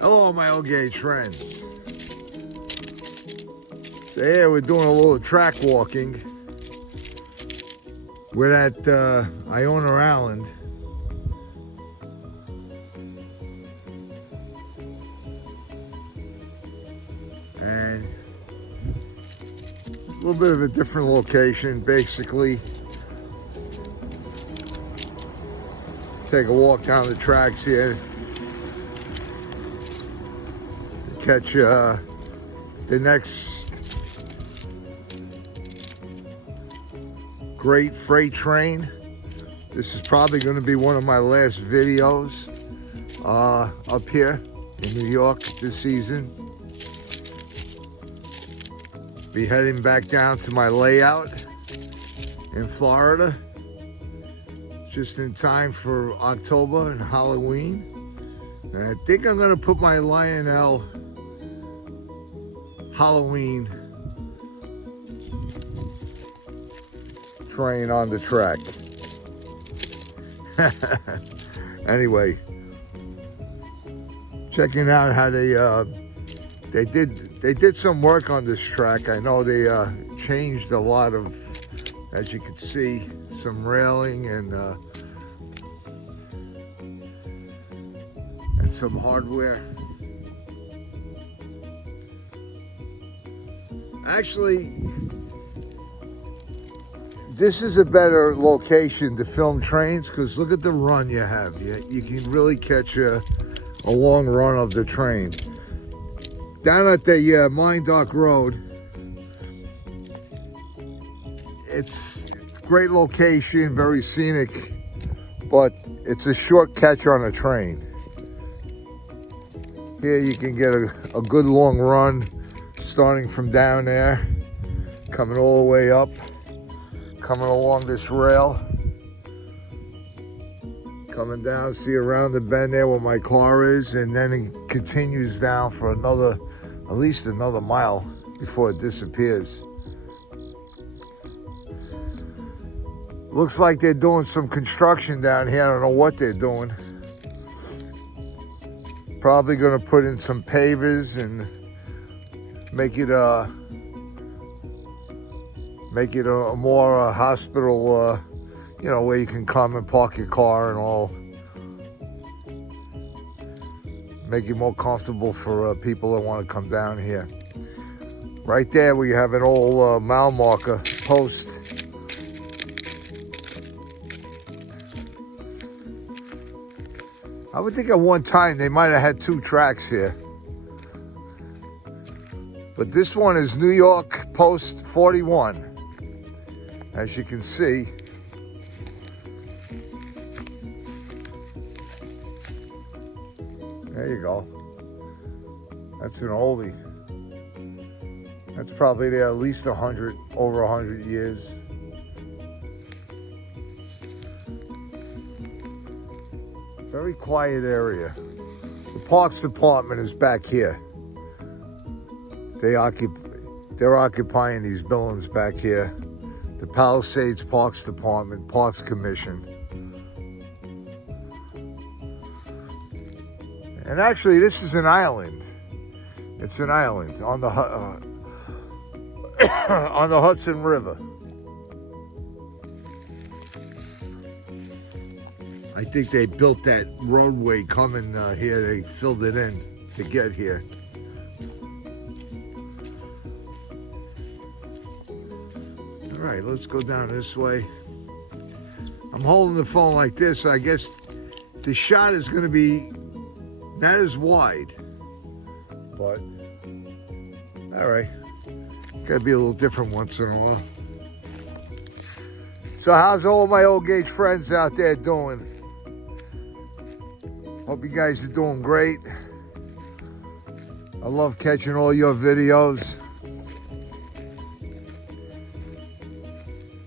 Hello, my old gauge friends. So here we're doing a little track walking. We're at Iona Island. And a little bit of a different location, basically. Take a walk down the tracks here. Catch the next great freight train. This is probably going to be one of my last videos up here in New York this season. Be heading back down to my layout in Florida just in time for October and Halloween. And I think I'm going to put my Lionel Halloween train on the track. Anyway, checking out how they did some work on this track. I know they changed a lot of, as you can see, some railing and some hardware. Actually, this is a better location to film trains because look at the run you have. You can really catch a long run of the train. Down at the Mine Dock Road, it's a great location, very scenic, but it's a short catch on a train. Here you can get a good long run starting from down there, coming all the way up, coming along this rail, coming down, see around the bend there where my car is, and then it continues down for at least another mile before it disappears. Looks like they're doing some construction down here. I don't know what they're doing. Probably gonna put in some pavers and make it a more hospital, you know, where you can come and park your car and all. Make it more comfortable for people that want to come down here. Right there we have an old mile marker post. I would think at one time they might have had two tracks here. But this one is New York Post 41. As you can see. There you go. That's an oldie. That's probably there at least over 100 years. Very quiet area. The Parks Department is back here. They're occupying these buildings back here. The Palisades Parks Department, Parks Commission. And actually, this is an island. It's an island on the on the Hudson River. I think they built that roadway coming here. They filled it in to get here. All right, let's go down this way. I'm holding the phone like this. So I guess the shot is going to be not as wide, but all right. Got to be a little different once in a while. So how's all my old gauge friends out there doing? Hope you guys are doing great. I love catching all your videos.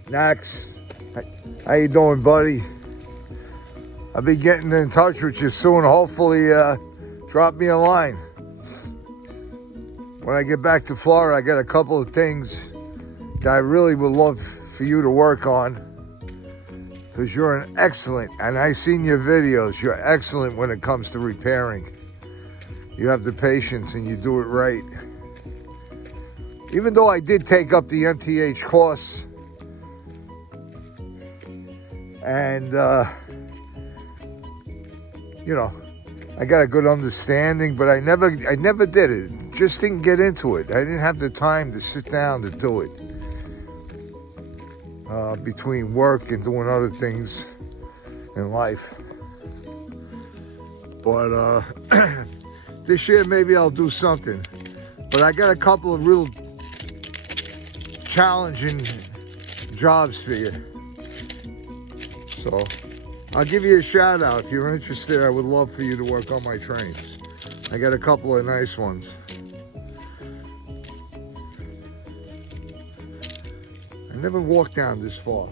Nax, how you doing, buddy? I'll be getting in touch with you soon. Hopefully, drop me a line. When I get back to Florida, I got a couple of things that I really would love for you to work on. Because you're an excellent, and I've seen your videos, you're excellent when it comes to repairing. you have the patience and you do it right. Even though I did take up the MTH course, and you know, I got a good understanding, but I never did it. Just didn't get into it. I didn't have the time to sit down to do it. Between work and doing other things in life. But this year maybe I'll do something. But I got a couple of real challenging jobs for you. So I'll give you a shout out. If you're interested, I would love for you to work on my trains. I got a couple of nice ones. I never walked down this far.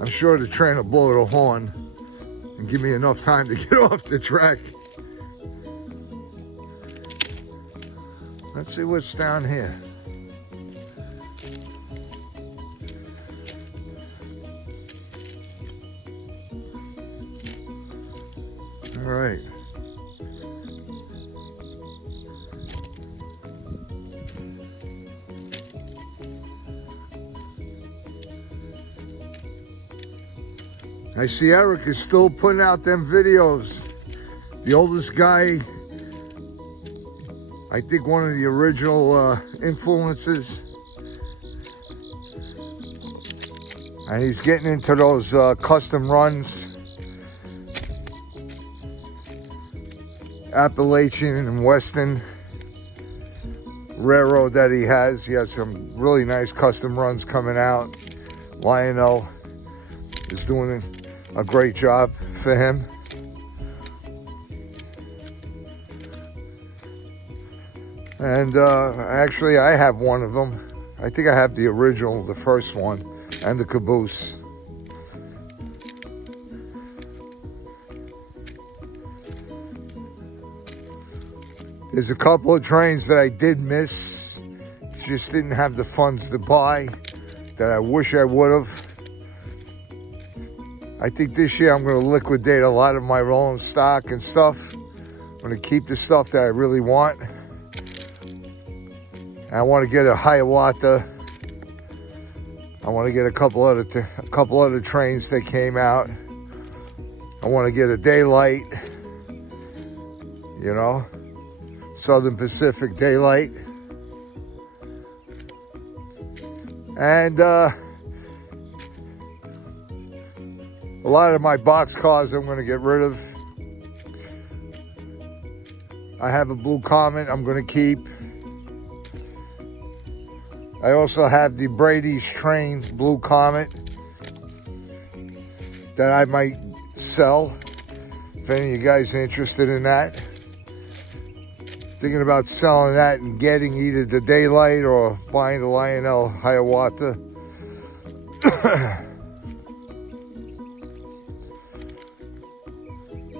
I'm sure the train will blow the horn and give me enough time to get off the track. Let's see what's down here. All right. I see Eric is still putting out them videos. The oldest guy, I think one of the original influences. And he's getting into those custom runs. Appalachian and Western Railroad that he has. He has some really nice custom runs coming out. Lionel is doing a great job for him. And actually I have one of them. I think I have the original, the first one, and the caboose. There's a couple of trains that I did miss, just didn't have the funds to buy, that I wish I would have. I think this year I'm going to liquidate a lot of my rolling stock and stuff. I'm going to keep the stuff that I really want. And I want to get a Hiawatha. I want to get a couple other trains that came out. I want to get a Daylight, you know, Southern Pacific Daylight. And a lot of my box cars I'm going to get rid of. I have a Blue Comet I'm going to keep. I also have the Brady's Train Blue Comet that I might sell. If any of you guys are interested in that. Thinking about selling that and getting either the Daylight or buying the Lionel Hiawatha.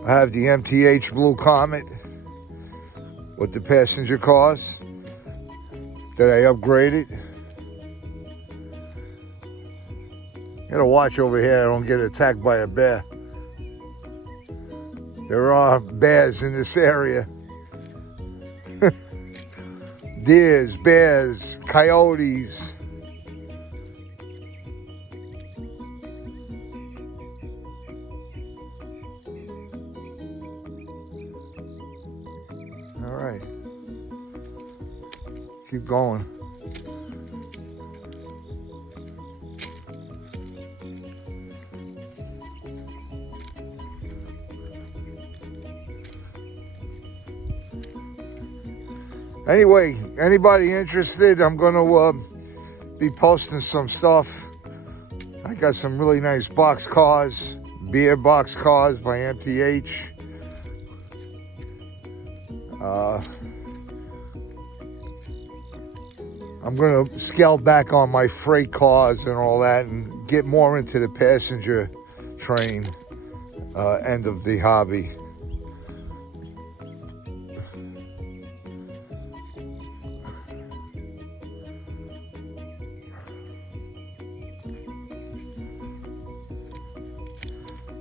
I have the MTH Blue Comet with the passenger cars that I upgraded. Gotta watch over here I don't get attacked by a bear. There are bears in this area. Deers, bears, coyotes. All right. Keep going. Anyway, anybody interested, I'm going to be posting some stuff. I got some really nice box cars, beer box cars by MTH. I'm going to scale back on my freight cars and all that and get more into the passenger train end of the hobby.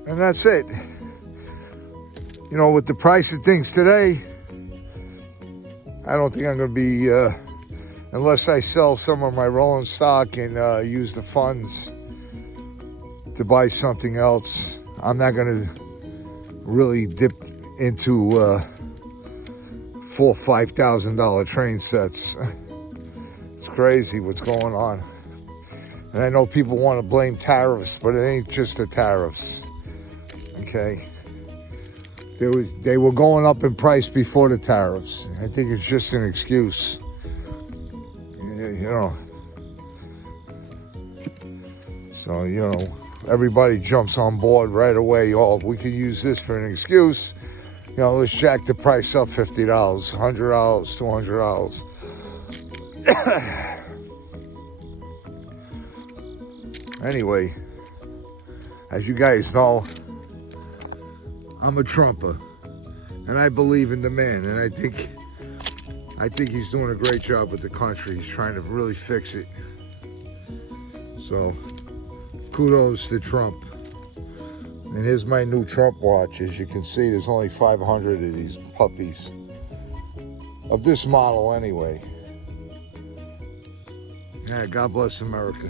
And that's it. You know, with the price of things today, I don't think I'm going to be, unless I sell some of my rolling stock and use the funds to buy something else, I'm not going to really dip into $4,000 or $5,000 train sets. It's crazy what's going on. And I know people want to blame tariffs, but it ain't just the tariffs. Okay? They were going up in price before the tariffs. I think it's just an excuse. You know. So, you know, everybody jumps on board right away. Oh, we could use this for an excuse. You know, let's jack the price up $50, $100, $200. Anyway, as you guys know, I'm a Trumper, and I believe in the man, and I think he's doing a great job with the country. He's trying to really fix it. So, kudos to Trump. And here's my new Trump watch. As you can see, there's only 500 of these puppies. Of this model, anyway. Yeah, God bless America.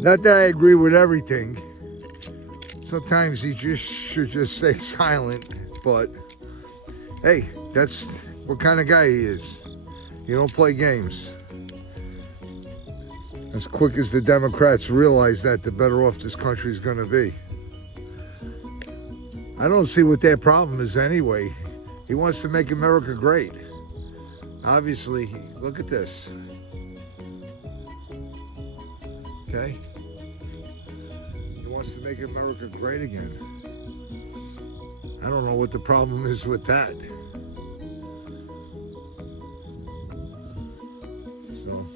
Not that I agree with everything. Sometimes he should just stay silent. But, hey, that's what kind of guy he is. You don't play games. As quick as the Democrats realize that, the better off this country is going to be. I don't see what their problem is anyway. He wants to make America great. Obviously, look at this. Okay? He wants to make America great again. I don't know what the problem is with that. So,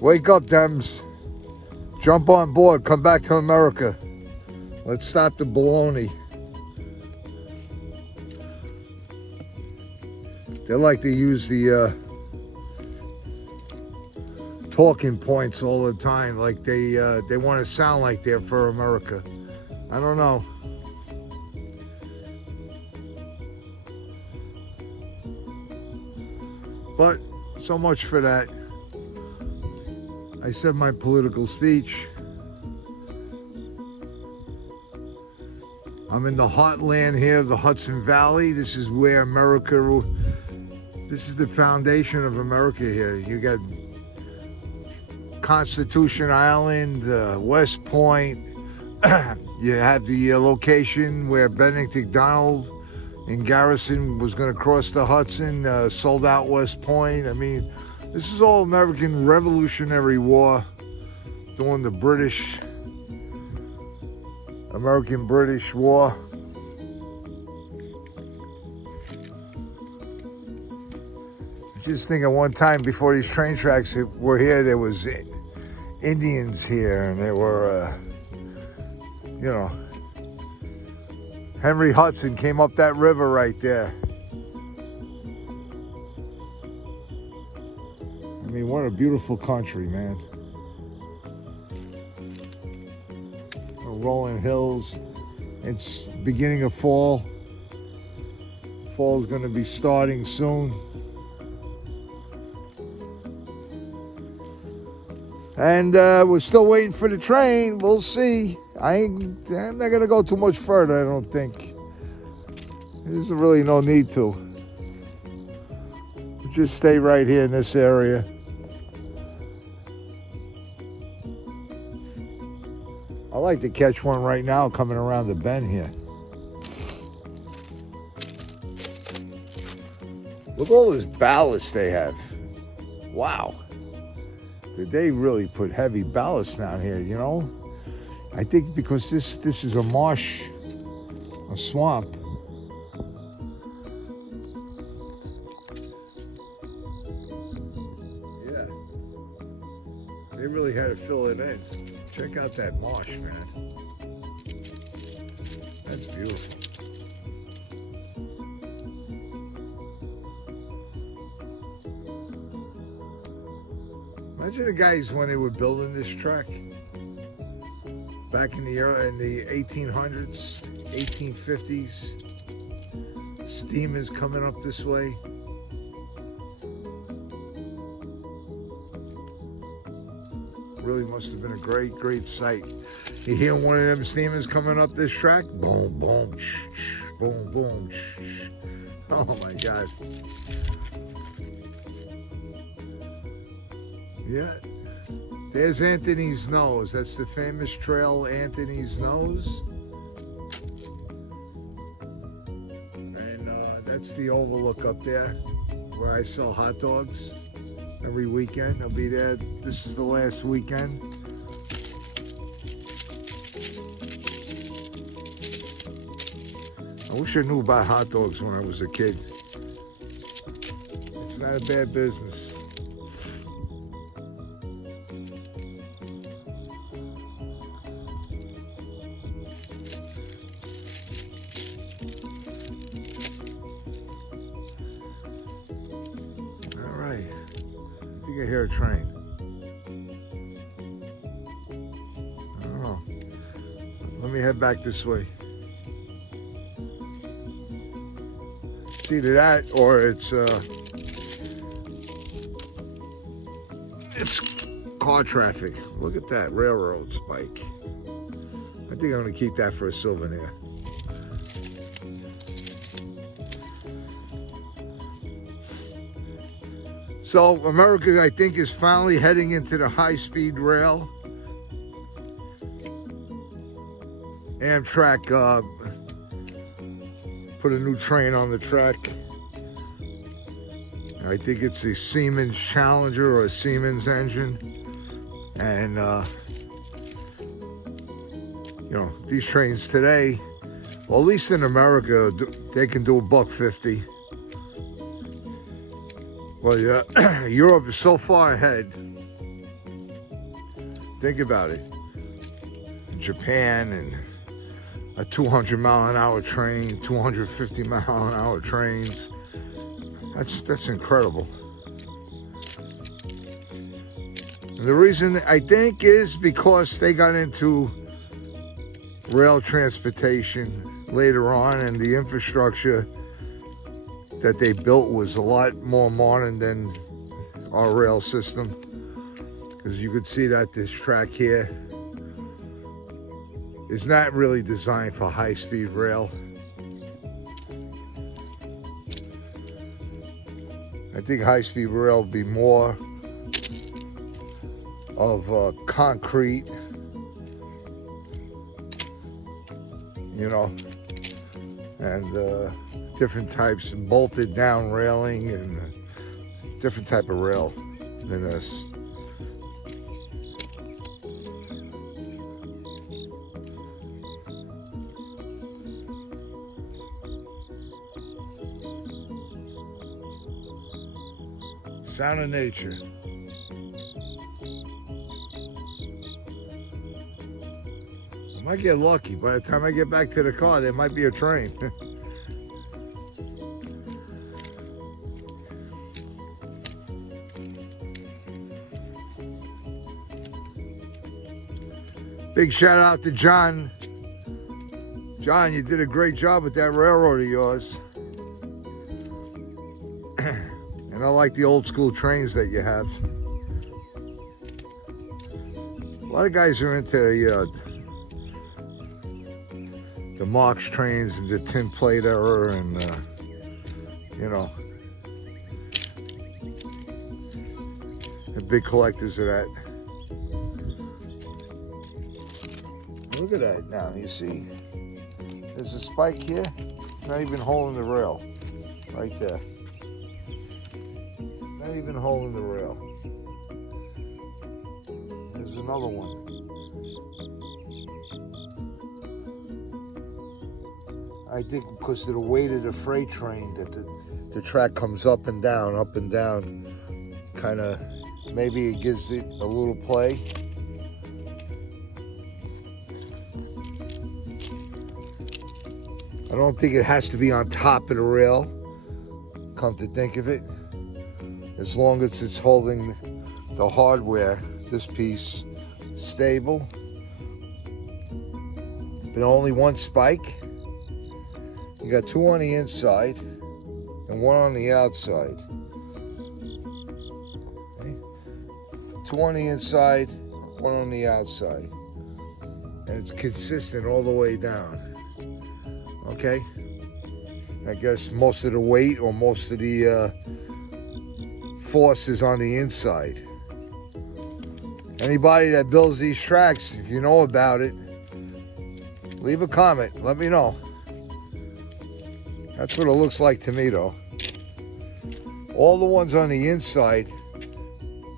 wake up, Dems. Jump on board. Come back to America. Let's stop the baloney. They like to use the talking points all the time, like they want to sound like they're for America. I don't know. But so much for that. I said my political speech. I'm in the heartland here of the Hudson Valley. This is where America, this is the foundation of America here. You got Constitution Island, West Point. You have the location where Benedict Donald in Garrison was going to cross the Hudson, sold out West Point. I mean, this is all American Revolutionary War during the American-British War. I just think at one time before these train tracks were here, there was Indians here, and there were, you know, Henry Hudson came up that river right there. I mean, what a beautiful country, man. Rolling hills. It's beginning of fall. Fall's going to be starting soon. And we're still waiting for the train. We'll see. I'm not going to go too much further, I don't think. There's really no need to. We'll just stay right here in this area. I like to catch one right now coming around the bend here. Look at all this ballast they have. Wow. Did they really put heavy ballast down here, you know? I think because this is a marsh, a swamp. Yeah. They really had to fill it in. Check out that marsh, man. That's beautiful. Imagine the guys when they were building this track back in the 1800s, 1850s. Steamers coming up this way. Really must have been a great sight. You hear one of them steamers coming up this track? Boom, boom, shh, shh, boom, boom, shh, shh. Oh my God. Yeah. There's Anthony's Nose. That's the famous trail, Anthony's Nose. And that's the overlook up there where I sell hot dogs every weekend. I'll be there. This is the last weekend. I wish I knew about hot dogs when I was a kid. It's not a bad business. All right. I think I hear a train. I don't know. Let me head back this way. It's either that or it's car traffic. Look at that railroad spike. I think I'm gonna keep that for a souvenir. So America, I think, is finally heading into the high-speed rail. Amtrak put a new train on the track. I think it's a Siemens Challenger or a Siemens engine. And, you know, these trains today, well, at least in America, they can do $1.50. Well, yeah, Europe is so far ahead. Think about it. Japan and a 200-mile-an-hour train, 250-mile-an-hour trains. That's incredible. And the reason I think is because they got into rail transportation later on, and the infrastructure that they built was a lot more modern than our rail system. Because you could see that this track here is not really designed for high-speed rail. I think high-speed rail would be more of concrete, you know, and different types of bolted down railing and different type of rail than this. Sound of nature. I might get lucky. By the time I get back to the car, there might be a train. Big shout out to John. John, you did a great job with that railroad of yours. And I like the old school trains that you have. A lot of guys are into the Marx trains and the tin plate era, and you know, the big collectors of that. Look at that now, you see. There's a spike here. It's not even holding the rail. Right there. Not even holding the rail. There's another one. I think because of the weight of the freight train that the track comes up and down, kind of, maybe it gives it a little play. I don't think it has to be on top of the rail, come to think of it. As long as it's holding the hardware, this piece, stable. But only one spike. You got two on the inside and one on the outside. Okay. Two on the inside, one on the outside. And it's consistent all the way down. Okay? I guess most of the weight or most of the force is on the inside. Anybody that builds these tracks, if you know about it, leave a comment. Let me know. That's what it looks like to me, though. All the ones on the inside,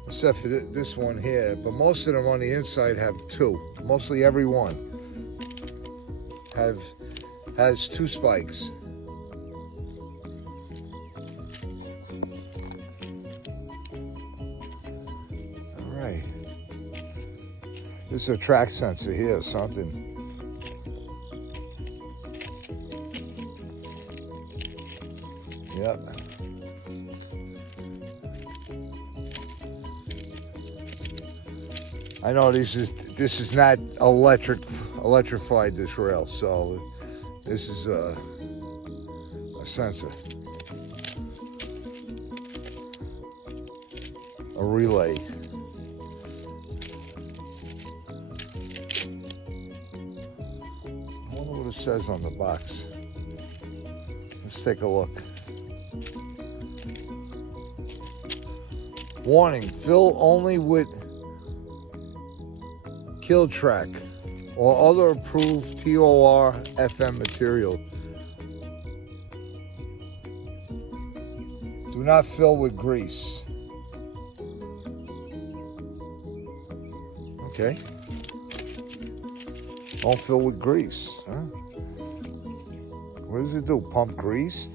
except for this one here, but most of them on the inside have two. Mostly every one has two spikes. All right. This is a track sensor here or something. Yep. I know this is not electrified, this rail, so this is a sensor, a relay. I wonder what it says on the box. Let's take a look. Warning, fill only with Kill Track or other approved TOR FM material. Do not fill with grease. Okay. Don't fill with grease. Huh? What does it do? Pump grease?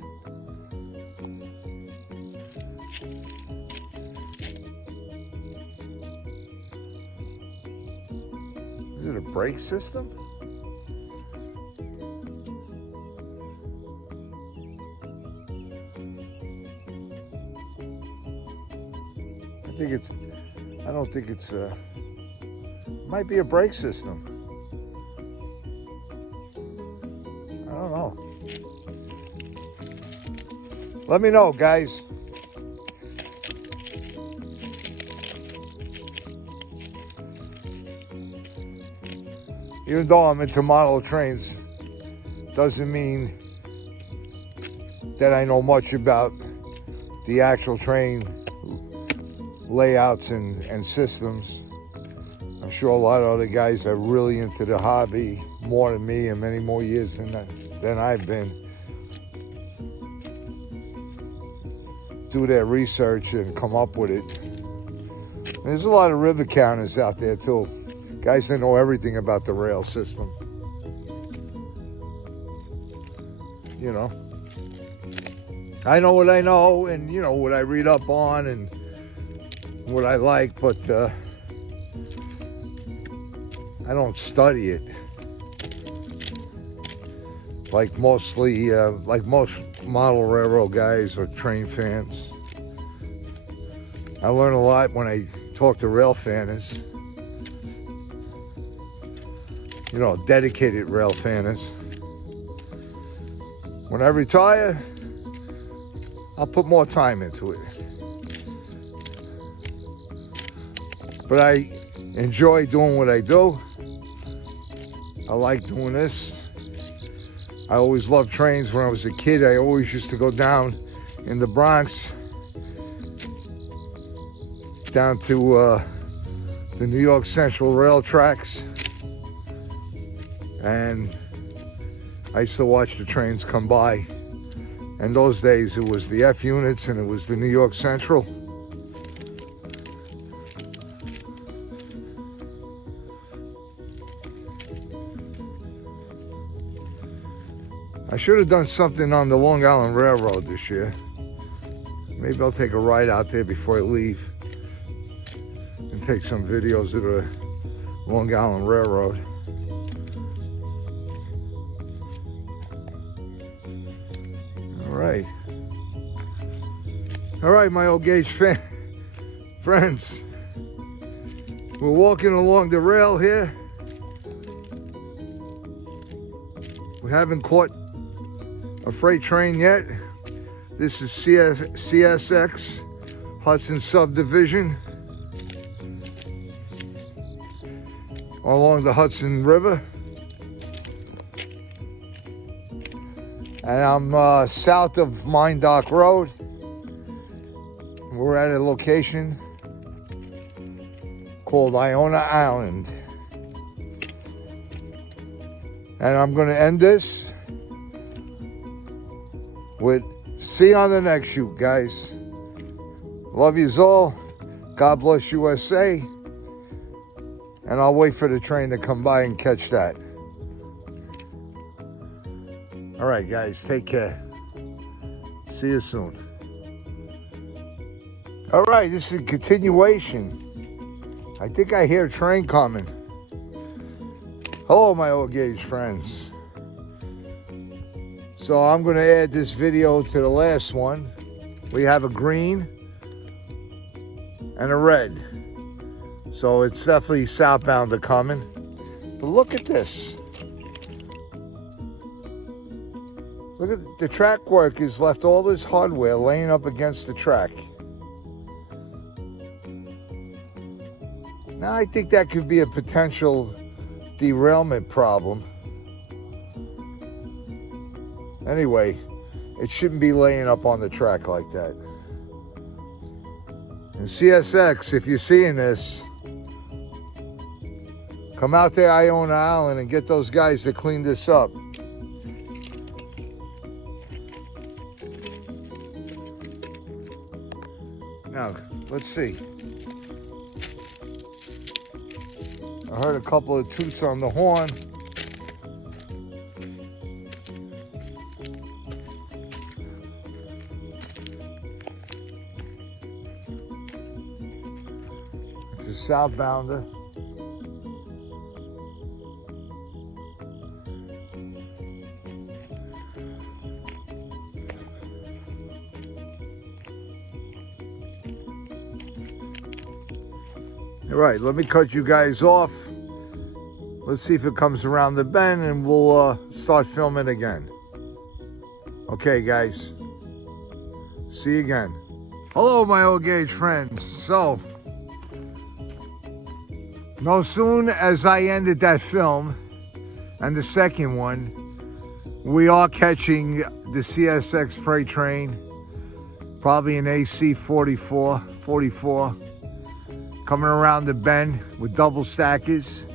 Is it a brake system? I don't think it's might be a brake system. I don't know. Let me know, guys. Even though I'm into model trains, doesn't mean that I know much about the actual train layouts and systems. I'm sure a lot of other guys are really into the hobby more than me and many more years than I've been. Do their research and come up with it. And there's a lot of river counters out there too. Guys that know everything about the rail system. You know. I know what I know and, you know, what I read up on and what I like, but I don't study it. Like most model railroad guys or train fans. I learn a lot when I talk to rail fans. You know, dedicated rail fans. When I retire, I'll put more time into it. But I enjoy doing what I do. I like doing this. I always loved trains. When I was a kid, I always used to go down in the Bronx, down to the New York Central rail tracks. And I used to watch the trains come by. And those days it was the F units and it was the New York Central. I should have done something on the Long Island Railroad this year. Maybe I'll take a ride out there before I leave and take some videos of the Long Island Railroad. All right, my old gauge friends. We're walking along the rail here. We haven't caught a freight train yet. This is CSX Hudson Subdivision along the Hudson River. And I'm south of Mine Dock Road. We're at a location called Iona Island. And I'm going to end this with see you on the next shoot, guys. Love yous all. God bless USA. And I'll wait for the train to come by and catch that. All right, guys, take care. See you soon. All right, this is a continuation. I think I hear a train coming. Hello, my old gauge friends. So I'm going to add this video to the last one. We have a green and a red. So it's definitely southbound are coming. But look at this. Look at the track workers left all this hardware laying up against the track. Now I think that could be a potential derailment problem. Anyway, it shouldn't be laying up on the track like that. And CSX, if you're seeing this, come out to Iona Island and get those guys to clean this up. Now, let's see. I heard a couple of toots on the horn. It's a southbounder. All right, let me cut you guys off. Let's see if it comes around the bend and we'll start filming again. Okay, guys. See you again. Hello, my old gauge friends. So, no soon as I ended that film and the second one, we are catching the CSX freight train, probably an AC 44, coming around the bend with double stackers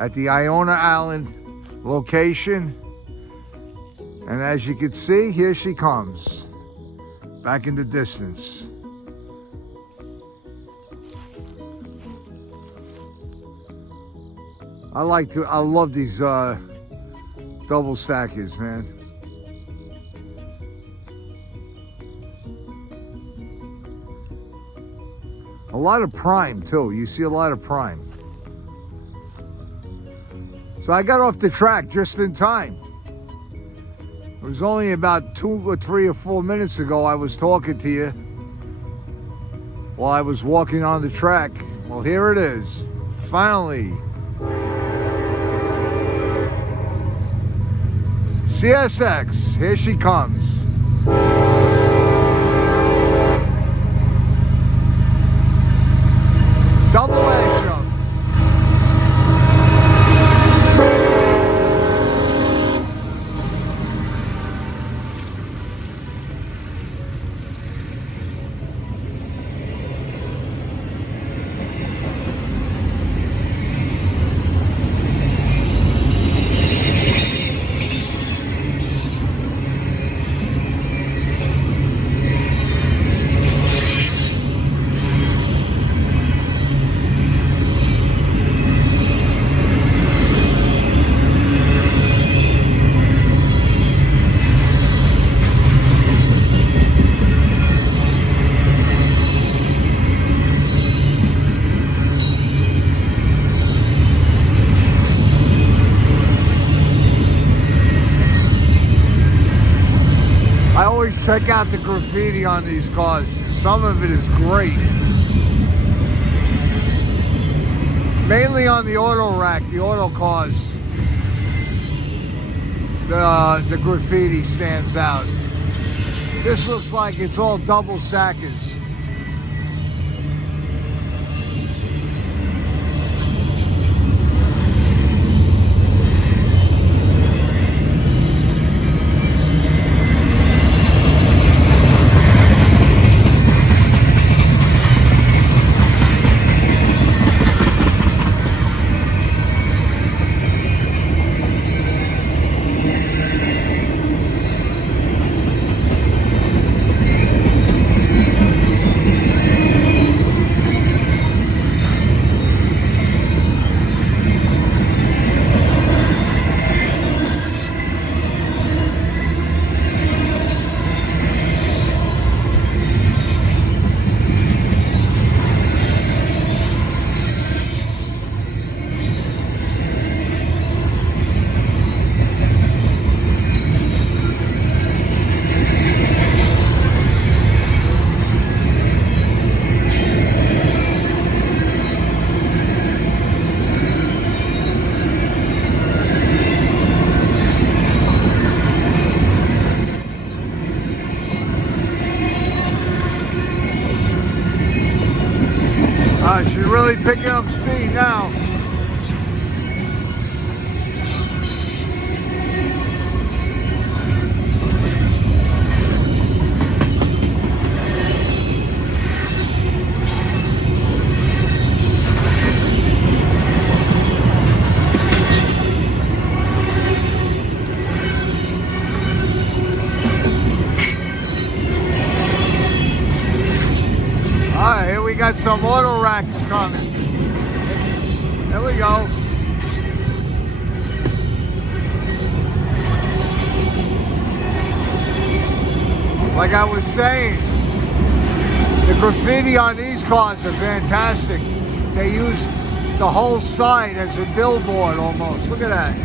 at the Iona Island location. And as you can see, here she comes, back in the distance. I love these double stackers, man. A lot of prime too. You see a lot of prime. So I got off the track just in time. It was only about 2 or 3 or 4 minutes ago I was talking to you while I was walking on the track. Well, here it is, finally. CSX, here she comes. Double action. Check out the graffiti on these cars. Some of it is great. Mainly on the auto rack, the auto cars. The graffiti stands out. This looks like it's all double stackers. She's really picking up speed now. Alright, here we got some auto racks coming. There we go. Like I was saying, the graffiti on these cars are fantastic. They use the whole side as a billboard almost. Look at that.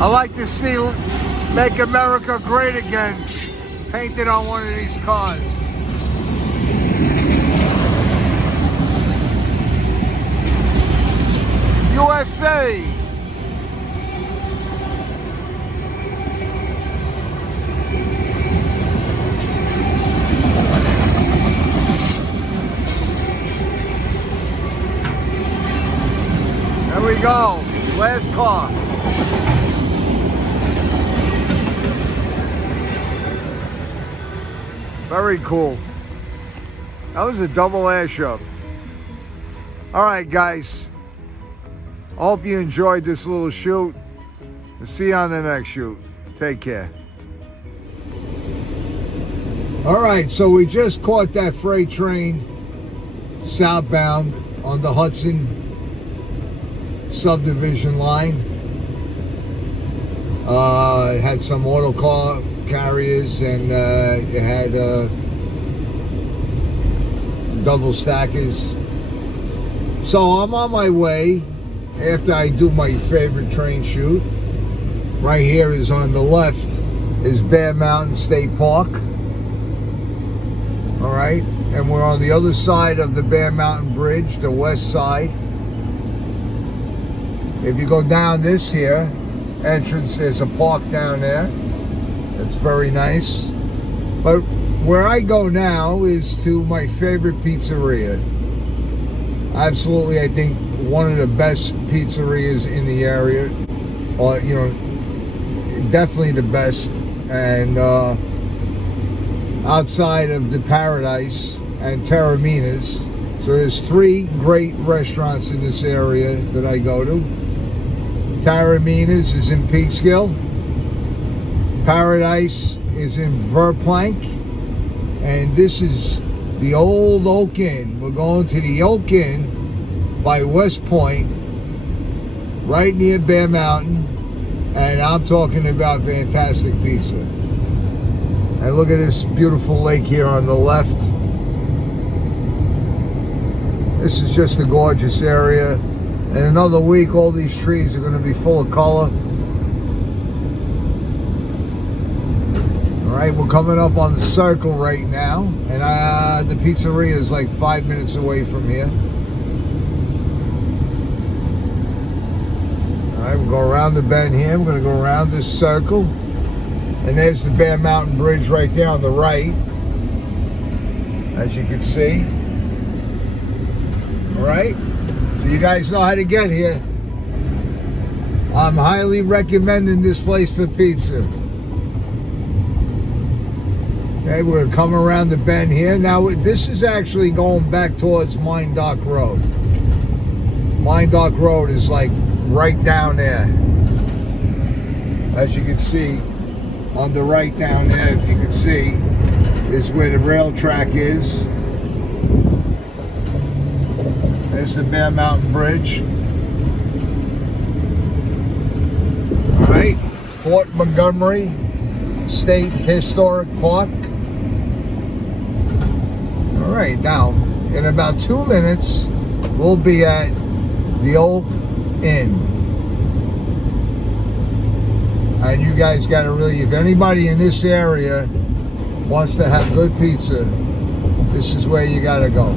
I like to see "Make America Great Again" painted on one of these cars. USA! There we go, last car. Very cool. That was a double ash up. All right, guys. I hope you enjoyed this little shoot. We'll see you on the next shoot. Take care. All right, so we just caught that freight train southbound on the Hudson subdivision line. It had some auto car carriers, and it had double stackers. So I'm on my way after I do my favorite train shoot. Right here is on the left is Bear Mountain State Park. All right, and we're on the other side of the Bear Mountain Bridge, the west side. If you go down this here entrance, there's a park down there. It's very nice. But where I go now is to my favorite pizzeria. Absolutely, I think one of the best pizzerias in the area. Or, you know, definitely the best. And outside of the Paradise and Terramina's. So there's 3 great restaurants in this area that I go to. Terramina's is in Peekskill. Paradise is in Verplank, and this is the old Oak Inn. We're going to the Oak Inn by West Point, right near Bear Mountain, and I'm talking about fantastic pizza. And look at this beautiful lake here on the left. This is just a gorgeous area. In another week, all these trees are going to be full of color. All right, we're coming up on the circle right now, and the pizzeria is like 5 minutes away from here. All right, we'll go around the bend here. We're gonna go around this circle, and there's the Bear Mountain Bridge right there on the right, as you can see. All right, so you guys know how to get here. I'm highly recommending this place for pizza. Okay, we're gonna come around the bend here. Now, this is actually going back towards Mine Dock Road. Mine Dock Road is like right down there. As you can see, on the right down there, if you can see, is where the rail track is. There's the Bear Mountain Bridge. All right, Fort Montgomery State Historic Park. All right, now, in about 2 minutes, we'll be at the Oak Inn. And you guys got to really, if anybody in this area wants to have good pizza, this is where you got to go.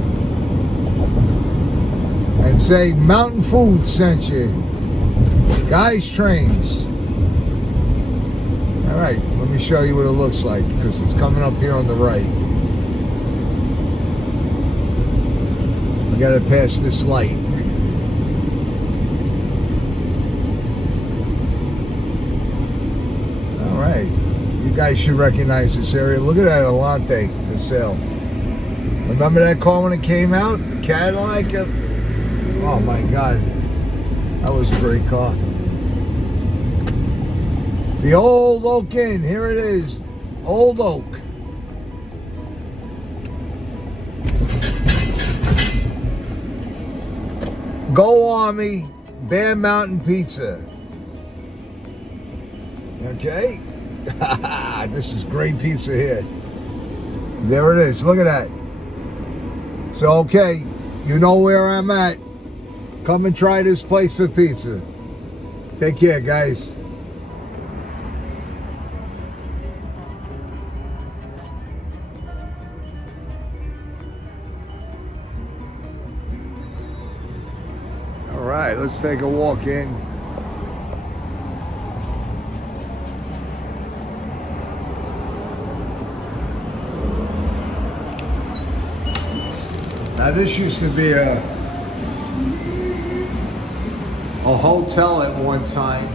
And say Mountain Food sent you. Guys Trains. All right, let me show you what it looks like, because it's coming up here on the right. We got to pass this light. All right, you guys should recognize this area. Look at that Elante for sale. Remember that car when it came out? The Cadillac? Oh my God, that was a great car. The Old Oak Inn, here it is, Old Oak. Go Army, Bear Mountain Pizza. Okay, this is great pizza here. There it is, look at that. So, okay, you know where I'm at. Come and try this place for pizza. Take care, guys. All right, let's take a walk in. Now, this used to be a hotel at one time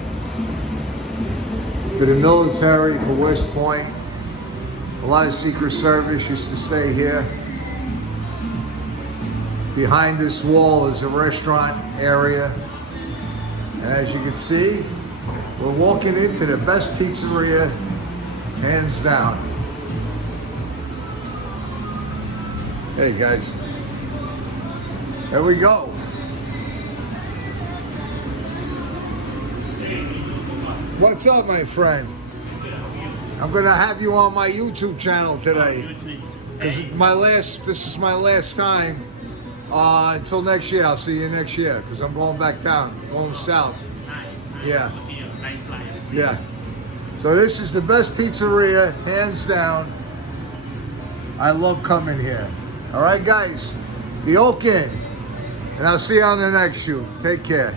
for the military, for West Point. A lot of Secret Service used to stay here. Behind this wall is a restaurant area. And as you can see, we're walking into the best pizzeria, hands down. Hey guys, there we go. What's up, my friend? I'm gonna have you on my YouTube channel today, because this is my last time. Until next year, I'll see you next year, because I'm going back down, going south. Yeah. Yeah. So this is the best pizzeria, hands down. I love coming here. All right, guys, the Oak Inn, and I'll see you on the next shoot. Take care.